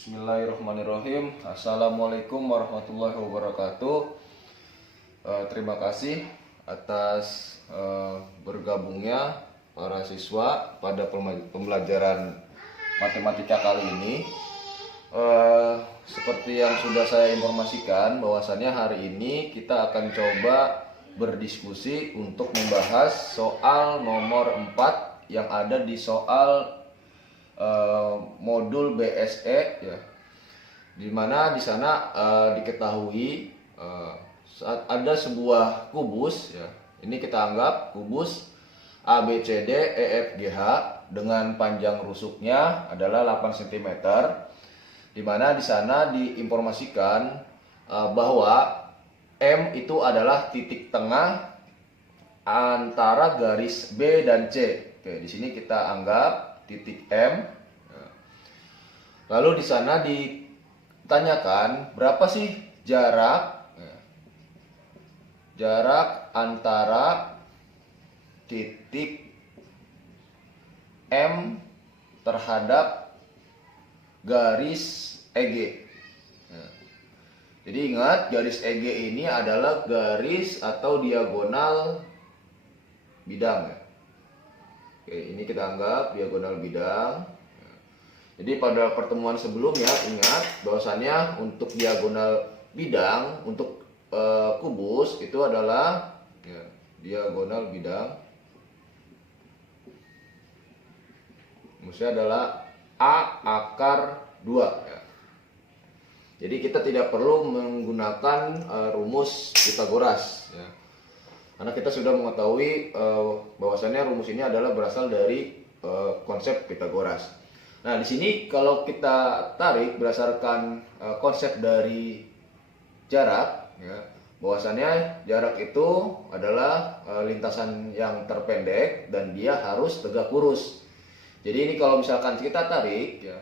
Bismillahirrahmanirrahim. Assalamualaikum warahmatullahi wabarakatuh. Terima kasih atas bergabungnya para siswa pada pembelajaran matematika kali ini. Seperti yang sudah saya informasikan, bahwasannya hari ini kita akan coba berdiskusi untuk membahas soal nomor 4 yang ada di soal modul BSE, ya, dimana di sana diketahui saat ada sebuah kubus, ya, ini kita anggap kubus ABCD EFGH dengan panjang rusuknya adalah 8 cm, dimana di sana diinformasikan bahwa M itu adalah titik tengah antara garis B dan C. Oke, di sini kita anggap titik M. Lalu di sana ditanyakan berapa sih jarak antara titik M terhadap garis EG. Jadi ingat, garis EG ini adalah garis atau diagonal bidang, ya. Oke, ini kita anggap diagonal bidang. Jadi pada pertemuan sebelumnya ingat bahwasannya untuk diagonal bidang untuk kubus itu adalah, ya, diagonal bidang maksudnya adalah A akar 2, ya. Jadi kita tidak perlu menggunakan rumus Pythagoras, ya. Karena kita sudah mengetahui bahwasannya rumus ini adalah berasal dari konsep Pythagoras. Nah, di sini kalau kita tarik berdasarkan konsep dari jarak, ya, bahwasannya jarak itu adalah lintasan yang terpendek dan dia harus tegak lurus. Jadi ini kalau misalkan kita tarik, ya,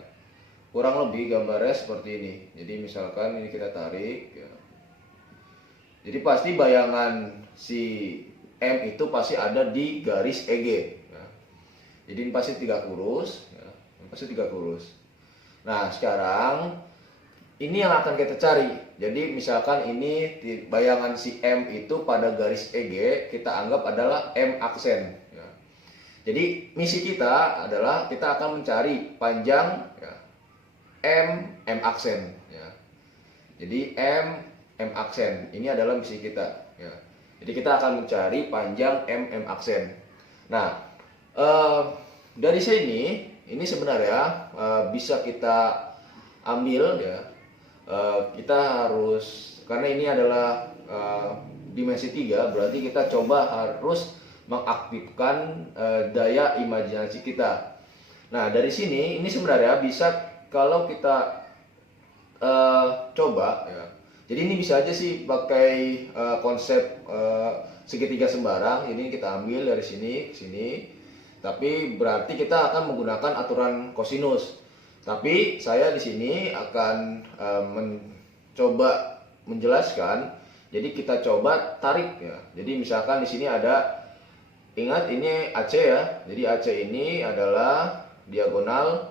kurang lebih gambarnya seperti ini. Jadi misalkan ini kita tarik, ya. Jadi pasti bayangan si M itu pasti ada di garis EG, ya. Jadi ini pasti tegak lurus, ya. Ini pasti tegak lurus. Nah, sekarang ini yang akan kita cari. Jadi misalkan ini bayangan si M itu pada garis EG kita anggap adalah M aksen, ya. Jadi misi kita adalah kita akan mencari panjang, ya, M aksen, ya. Jadi M aksen ini adalah misi kita, ya. Jadi kita akan mencari panjang M aksen. Nah, dari sini ini sebenarnya bisa kita ambil, ya. Kita harus, karena ini adalah dimensi 3, berarti kita coba harus mengaktifkan daya imajinasi kita. Nah, dari sini ini sebenarnya bisa kalau kita coba, ya. Jadi ini bisa aja sih pakai konsep segitiga sembarang. Ini kita ambil dari sini ke sini. Tapi berarti kita akan menggunakan aturan kosinus. Tapi saya di sini akan mencoba menjelaskan. Jadi kita coba tarik, ya. Jadi misalkan di sini ada, ingat ini AC, ya. Jadi AC ini adalah diagonal,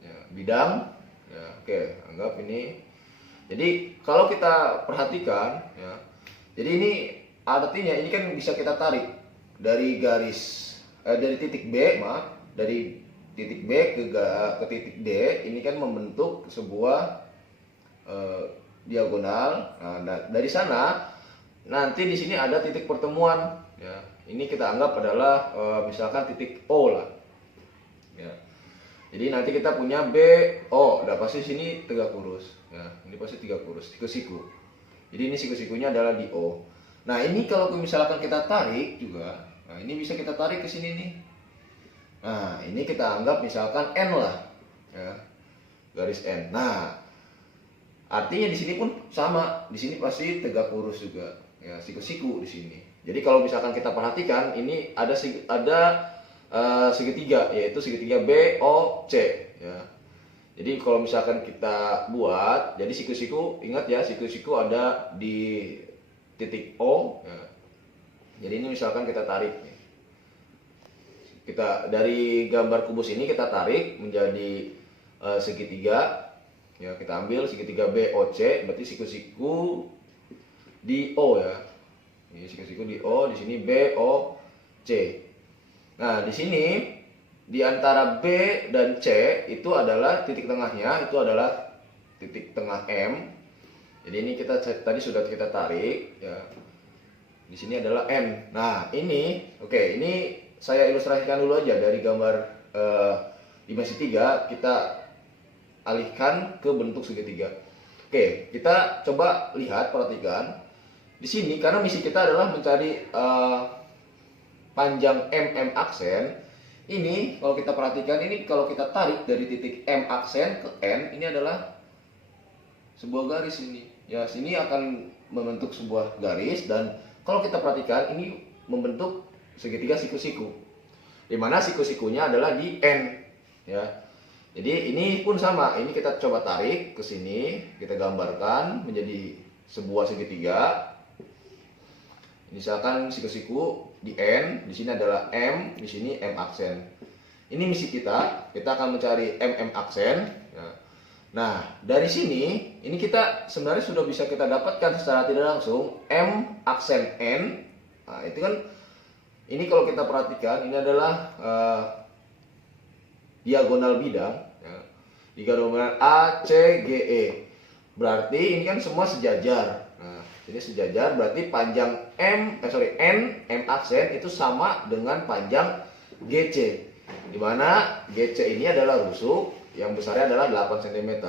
ya, bidang, ya. Oke, anggap ini. Jadi kalau kita perhatikan, ya, jadi ini artinya ini kan bisa kita tarik dari garis dari titik B, dari titik B ke titik D, ini kan membentuk sebuah diagonal. Nah, dari sana nanti di sini ada titik pertemuan, ya. Ini kita anggap adalah misalkan titik O lah, ya. Jadi nanti kita punya BO, udah pasti sini tegak lurus, ya. Ini pasti tegak lurus, siku-siku. Jadi ini siku-sikunya adalah di O. Nah, ini kalau misalkan kita tarik juga, nah ini bisa kita tarik ke sini nih. Nah, ini kita anggap misalkan N lah, ya. Garis N. Nah, artinya di sini pun sama, di sini pasti tegak lurus juga, ya, siku-siku di sini. Jadi kalau misalkan kita perhatikan, ini ada segitiga, yaitu segitiga BOC, ya. Jadi kalau misalkan kita buat, jadi siku-siku, ingat ya, siku-siku ada di titik O, ya. Jadi ini misalkan kita tarik, kita dari gambar kubus ini kita tarik menjadi segitiga. Ya, kita ambil segitiga BOC, berarti siku-siku di O ya. Ini siku-siku di O, di sini BOC. Nah, di sini di antara B dan C itu adalah titik tengahnya, itu adalah titik tengah M. Jadi ini kita tadi sudah kita tarik ya. Di sini adalah M. Nah, ini ini saya ilustrasikan dulu aja dari gambar dimensi 3 kita alihkan ke bentuk segitiga. Oke, kita coba lihat, perhatikan. Di sini karena misi kita adalah mencari panjang MM aksen. Ini kalau kita perhatikan, ini kalau kita tarik dari titik M aksen ke N, ini adalah sebuah garis ini. Ya, sini akan membentuk sebuah garis, dan kalau kita perhatikan ini membentuk segitiga siku-siku. Di mana siku-sikunya adalah di N, ya. Jadi ini pun sama, ini kita coba tarik ke sini, kita gambarkan menjadi sebuah segitiga. Misalkan siku-siku di N, di sini adalah M, di sini M aksen. Ini misi kita akan mencari MM aksen. Ya. Nah, dari sini, ini kita sebenarnya sudah bisa kita dapatkan secara tidak langsung M aksen N. Nah, itu kan, ini kalau kita perhatikan, ini adalah diagonal bidang, ya. Diagonal ACGE. Berarti ini kan semua sejajar. Nah, ini sejajar berarti panjang N M aksen itu sama dengan panjang GC. Di mana GC ini adalah rusuk yang besarnya adalah 8 cm.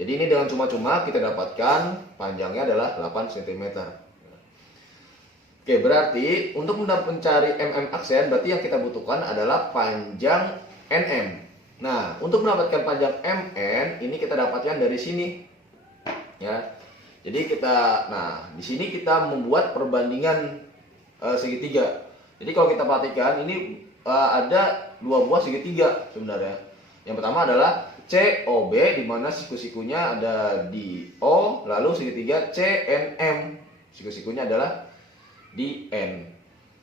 Jadi ini dengan cuma-cuma kita dapatkan panjangnya adalah 8 cm. Oke, berarti untuk mencari MM aksen berarti yang kita butuhkan adalah panjang NM. Nah, untuk mendapatkan panjang MN ini kita dapatkan dari sini. Ya. Jadi di sini kita membuat perbandingan segitiga. Jadi kalau kita perhatikan ini ada dua buah segitiga sebenarnya. Yang pertama adalah COB di mana siku-sikunya ada di O, lalu segitiga CNM. Siku-sikunya adalah di N.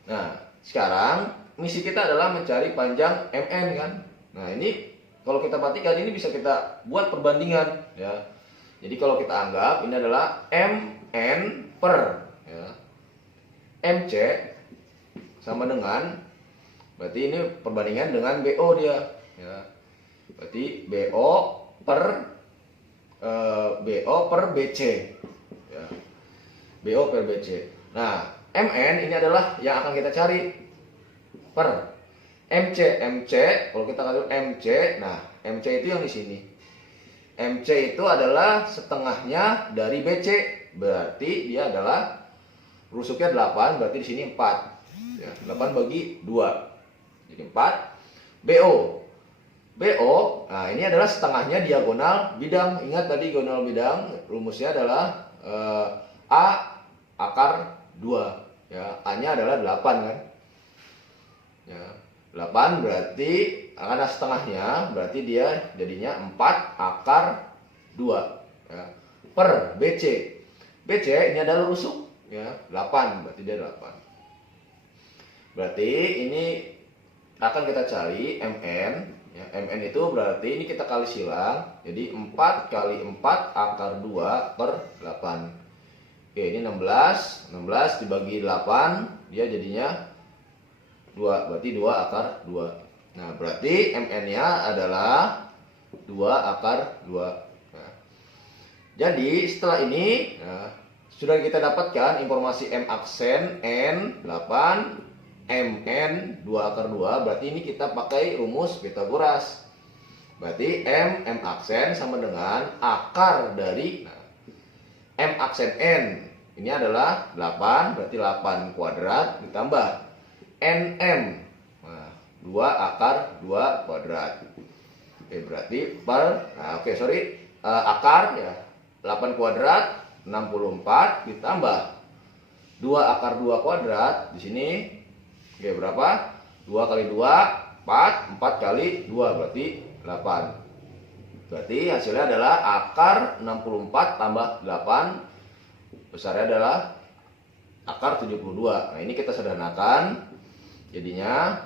Nah, sekarang misi kita adalah mencari panjang MN kan. Nah, ini kalau kita perhatikan ini bisa kita buat perbandingan ya. Jadi kalau kita anggap ini adalah MN per ya, MC sama dengan, berarti ini perbandingan dengan BO dia ya. Berarti BO per BC ya. BO per BC. Nah, MN ini adalah yang akan kita cari per MC. Kalau kita katakan MC, nah MC itu yang di sini. MC itu adalah setengahnya dari BC, berarti dia adalah rusuknya 8, berarti di sini 4. Ya, 8 bagi 2. Jadi 4. BO, nah ini adalah setengahnya diagonal bidang. Ingat tadi diagonal bidang rumusnya adalah A akar 2. Ya, A-nya adalah 8 kan. Ya, 8 berarti karena setengahnya berarti dia jadinya 4 akar 2 ya, per BC. BC ini adalah rusuk ya, 8 berarti dia 8. Berarti ini akan kita cari MN ya, MN itu berarti ini kita kali silang. Jadi 4 kali 4 akar 2 per 8. Oke, ini 16 dibagi 8 dia jadinya 2, berarti 2 akar 2. Nah, berarti MN-nya adalah 2 akar 2. Nah, jadi setelah ini sudah kita dapatkan informasi M aksen N 8, MN 2 akar 2. Berarti ini kita pakai rumus Pythagoras. Berarti M aksen sama dengan akar dari M aksen N. Ini adalah 8, berarti 8 kuadrat ditambah NM. Nah, 2 akar 2 kuadrat. Oke, berarti akar ya 8 kuadrat 64 ditambah 2 akar 2 kuadrat di sini. Oke, berapa? 2 kali 2 4, 4 kali 2 berarti 8. Berarti hasilnya adalah akar 64 tambah 8 besarnya adalah akar 72. Nah, ini kita sederhanakan. Jadinya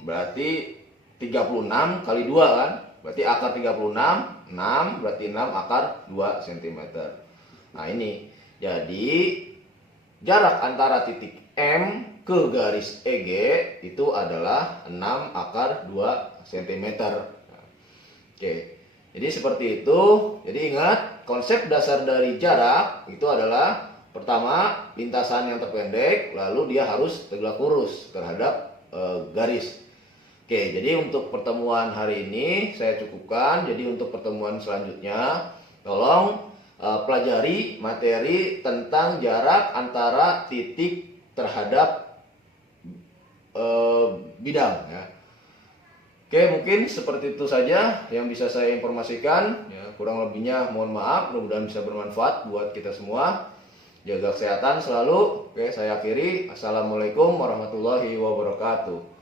berarti 36 kali 2 kan. Berarti akar 36, 6 berarti 6 akar 2 cm. Nah ini, jadi jarak antara titik M ke garis EG itu adalah 6 akar 2 cm. Oke, jadi seperti itu. Jadi ingat, konsep dasar dari jarak itu adalah pertama lintasan yang terpendek, lalu dia harus tegak lurus terhadap garis. Oke, jadi untuk pertemuan hari ini saya cukupkan. Jadi untuk pertemuan selanjutnya, tolong pelajari materi tentang jarak antara titik terhadap bidang ya. Oke, mungkin seperti itu saja yang bisa saya informasikan ya. Kurang lebihnya mohon maaf, mudah-mudahan bisa bermanfaat buat kita semua. Jaga kesehatan selalu. Oke, saya akhiri. Assalamualaikum warahmatullahi wabarakatuh.